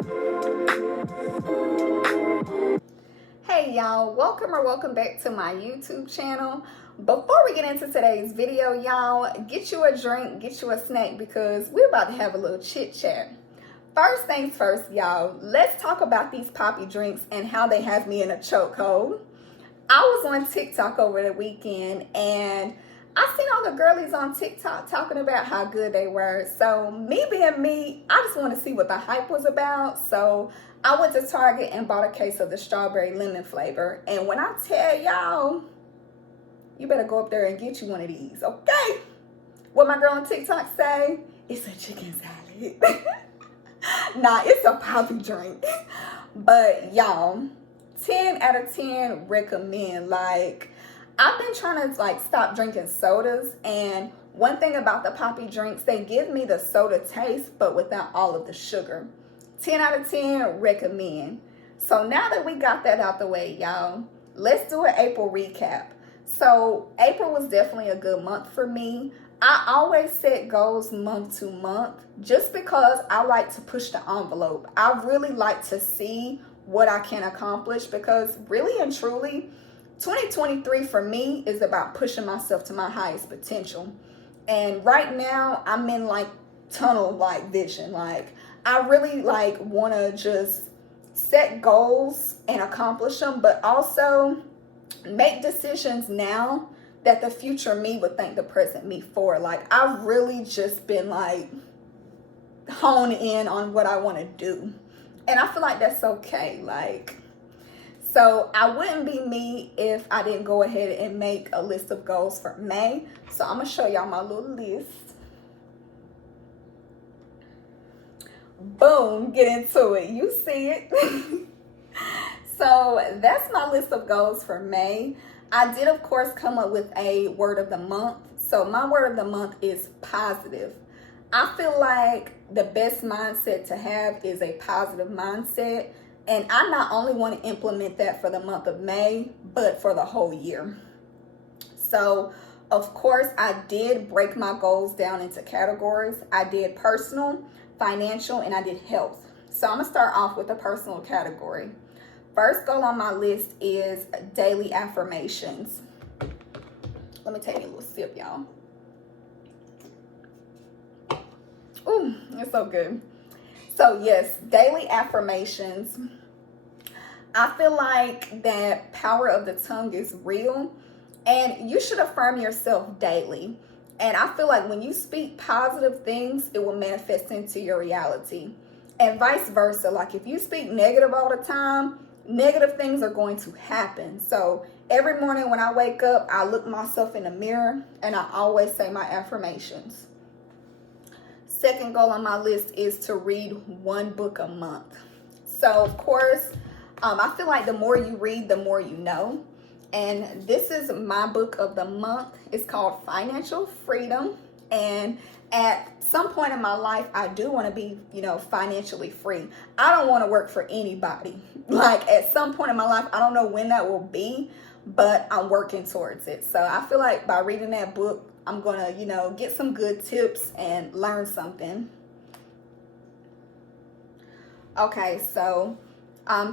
Hey y'all, welcome back to my YouTube channel. Before we get into today's video, y'all, get you a drink, get you a snack, because we're about to have a little chit chat. First things first, y'all, let's talk about these poppy drinks and how they have me in a chokehold. I was on TikTok over the weekend and I seen all the girlies on TikTok talking about how good they were. So me being me, I just want to see what the hype was about. So I went to Target and bought a case of the strawberry lemon flavor. And when I tell y'all, you better go up there and get you one of these, okay? What my girl on TikTok say? It's a chicken salad. Nah, it's a poppy drink. But y'all, 10 out of 10 recommend. Like, I've been trying to stop drinking sodas, and one thing about the poppy drinks, they give me the soda taste but without all of the sugar. 10 out of 10 recommend. So now that we got that out the way, y'all, let's do an April recap. So April was definitely a good month for me. I always set goals month to month just because I like to push the envelope. I really like to see what I can accomplish, because really and truly 2023 for me is about pushing myself to my highest potential. And right now I'm in tunnel vision. I really want to just set goals and accomplish them, but also make decisions now that the future me would thank the present me for. I've really just been hone in on what I want to do. And I feel like that's okay. So I wouldn't be me if I didn't go ahead and make a list of goals for May. So I'm going to show y'all my little list. Boom, get into it. You see it. So that's my list of goals for May. I did, of course, come up with a word of the month. So my word of the month is positive. I feel like the best mindset to have is a positive mindset. And I not only want to implement that for the month of May, but for the whole year. So, of course, I did break my goals down into categories. I did personal, financial, and I did health. So I'm going to start off with the personal category. First goal on my list is daily affirmations. Let me take a little sip, y'all. Ooh, it's so good. So yes, daily affirmations. I feel like that power of the tongue is real, and you should affirm yourself daily. And I feel like when you speak positive things, it will manifest into your reality. And vice versa. If you speak negative all the time, negative things are going to happen. So every morning when I wake up, I look myself in the mirror and I always say my affirmations. Second goal on my list is to read one book a month. So of course, I feel like the more you read, the more you know. And this is my book of the month. It's called Financial Freedom. And at some point in my life, I do want to be, financially free. I don't want to work for anybody. At some point in my life, I don't know when that will be, but I'm working towards it. So I feel like by reading that book, I'm going to, get some good tips and learn something. Okay, so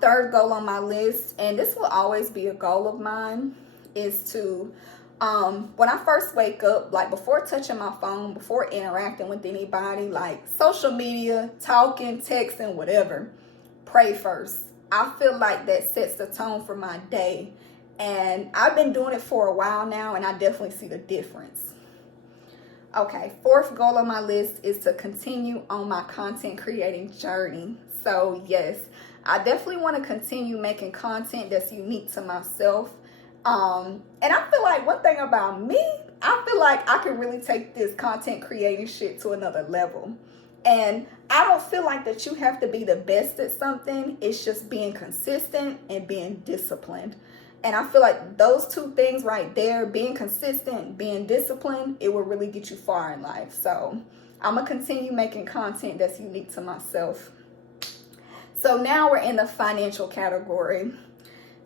third goal on my list, and this will always be a goal of mine, is to, when I first wake up, before touching my phone, before interacting with anybody, social media, talking, texting, whatever, pray first. I feel like that sets the tone for my day. And I've been doing it for a while now, and I definitely see the difference. Okay, fourth goal on my list is to continue on my content creating journey. So yes, I definitely want to continue making content that's unique to myself. And I feel like one thing about me, I feel like I can really take this content creating shit to another level. And I don't feel like that you have to be the best at something. It's just being consistent and being disciplined. And I feel like those two things right there, being consistent, being disciplined, it will really get you far in life. So I'm going to continue making content that's unique to myself. So now we're in the financial category.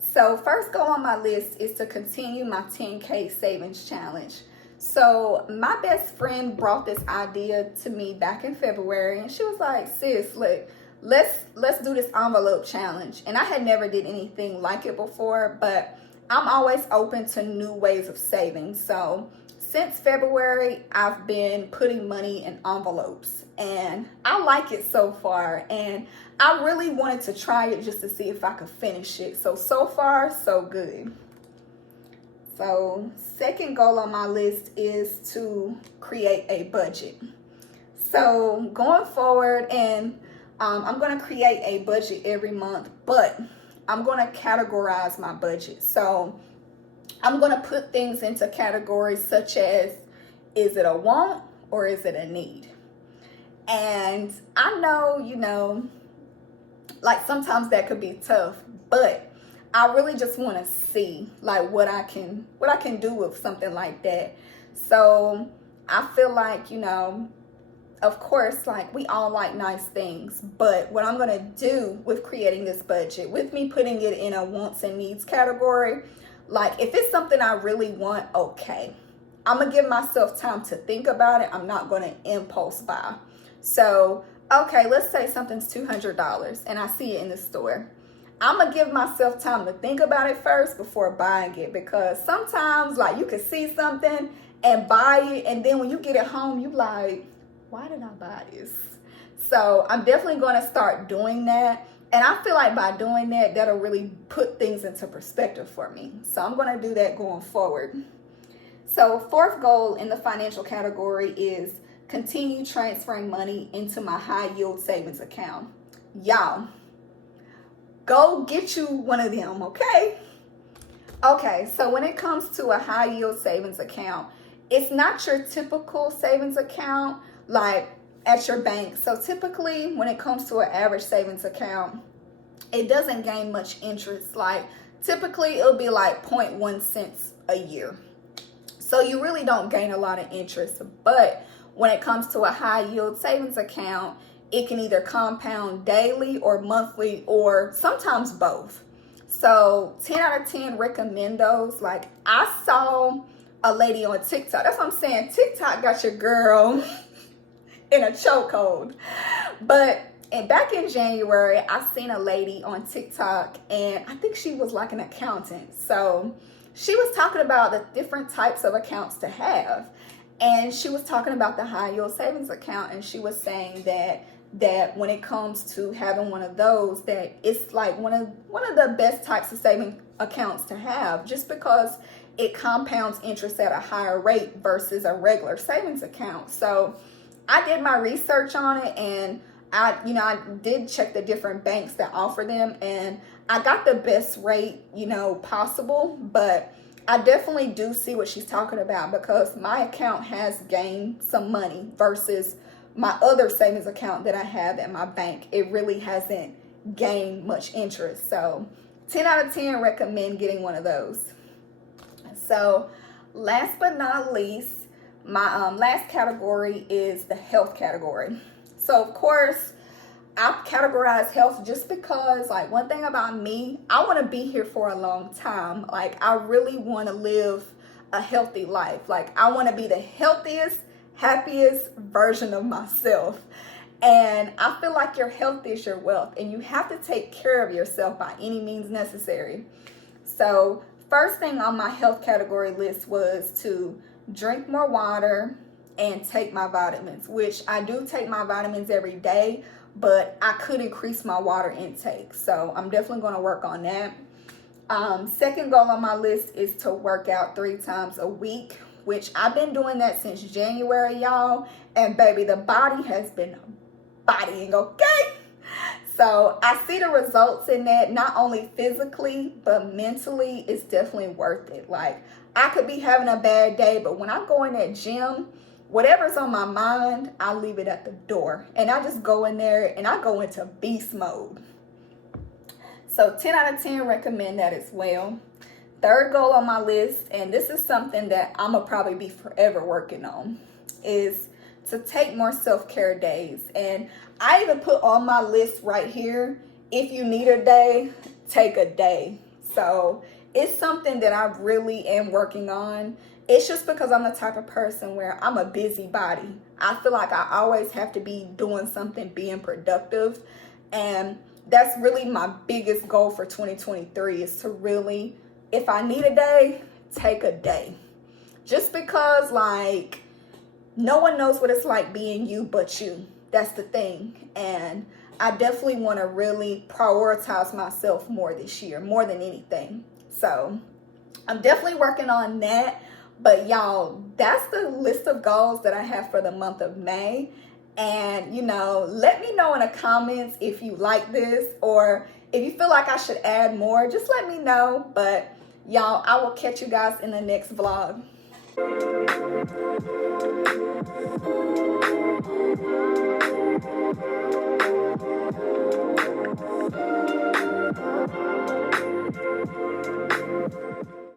So first goal on my list is to continue my 10K savings challenge. So my best friend brought this idea to me back in February, and she was like, sis, look, let's do this envelope challenge. And I had never did anything like it before, but I'm always open to new ways of saving. So since February, I've been putting money in envelopes, and I like it so far, and I really wanted to try it just to see if I could finish it. So far, so good. So second goal on my list is to create a budget. So going forward, and I'm going to create a budget every month, but I'm going to categorize my budget. So I'm going to put things into categories such as, is it a want or is it a need? And I know, like sometimes that could be tough, but I really just want to see like what I can do with something like that. So I feel like, of course, like we all like nice things, but what I'm going to do with creating this budget, with me putting it in a wants and needs category, like if it's something I really want, okay, I'm going to give myself time to think about it. I'm not going to impulse buy. So, okay, let's say something's $200 and I see it in the store. I'm going to give myself time to think about it first before buying it, because sometimes like you can see something and buy it, and then when you get it home, you like, why did I buy this? So I'm definitely going to start doing that. And I feel like by doing that, that'll really put things into perspective for me. So I'm going to do that going forward. So fourth goal in the financial category is continue transferring money into my high yield savings account. Y'all, go get you one of them, okay? Okay, so when it comes to a high yield savings account, it's not your typical savings account like at your bank. So typically when it comes to an average savings account, it doesn't gain much interest. Like typically it'll be like 0.1 cents a year. So you really don't gain a lot of interest. But when it comes to a high yield savings account, it can either compound daily or monthly or sometimes both. So 10 out of 10 recommend those. Like I saw a lady on TikTok. That's what I'm saying. TikTok got your girl in a chokehold. But back in January, I seen a lady on TikTok, and I think she was like an accountant. So she was talking about the different types of accounts to have. And she was talking about the high yield savings account, and she was saying that when it comes to having one of those, that it's like one of the best types of saving accounts to have, just because it compounds interest at a higher rate versus a regular savings account. So I did my research on it, and I did check the different banks that offer them, and I got the best rate, possible. But I definitely do see what she's talking about, because my account has gained some money versus my other savings account that I have at my bank. It really hasn't gained much interest. So 10 out of 10 recommend getting one of those. So last but not least, my last category is the health category. So of course, I categorize health just because, like, one thing about me, I want to be here for a long time. Like, I really want to live a healthy life. Like, I want to be the healthiest, happiest version of myself. And I feel like your health is your wealth, and you have to take care of yourself by any means necessary. So first thing on my health category list was to drink more water and take my vitamins, which I do take my vitamins every day, but I could increase my water intake. So I'm definitely going to work on that. Second goal on my list is to work out 3 times a week, which I've been doing that since January, y'all. And baby, the body has been bodying, okay? So I see the results in that, not only physically, but mentally. It's definitely worth it. Like, I could be having a bad day, but when I go in that gym, whatever's on my mind, I leave it at the door. And I just go in there and I go into beast mode. So 10 out of 10 recommend that as well. Third goal on my list, and this is something that I'm going to probably be forever working on, is to take more self-care days. And I even put on my list right here, if you need a day, take a day. So it's something that I really am working on. It's just because I'm the type of person where I'm a busybody. I feel like I always have to be doing something, being productive. And that's really my biggest goal for 2023, is to really, if I need a day, take a day. Just because, like, no one knows what it's like being you but you. That's the thing. And I definitely want to really prioritize myself more this year, more than anything. So I'm definitely working on that. But y'all, that's the list of goals that I have for the month of May. And, let me know in the comments if you like this, or if you feel like I should add more, just let me know. But y'all, I will catch you guys in the next vlog.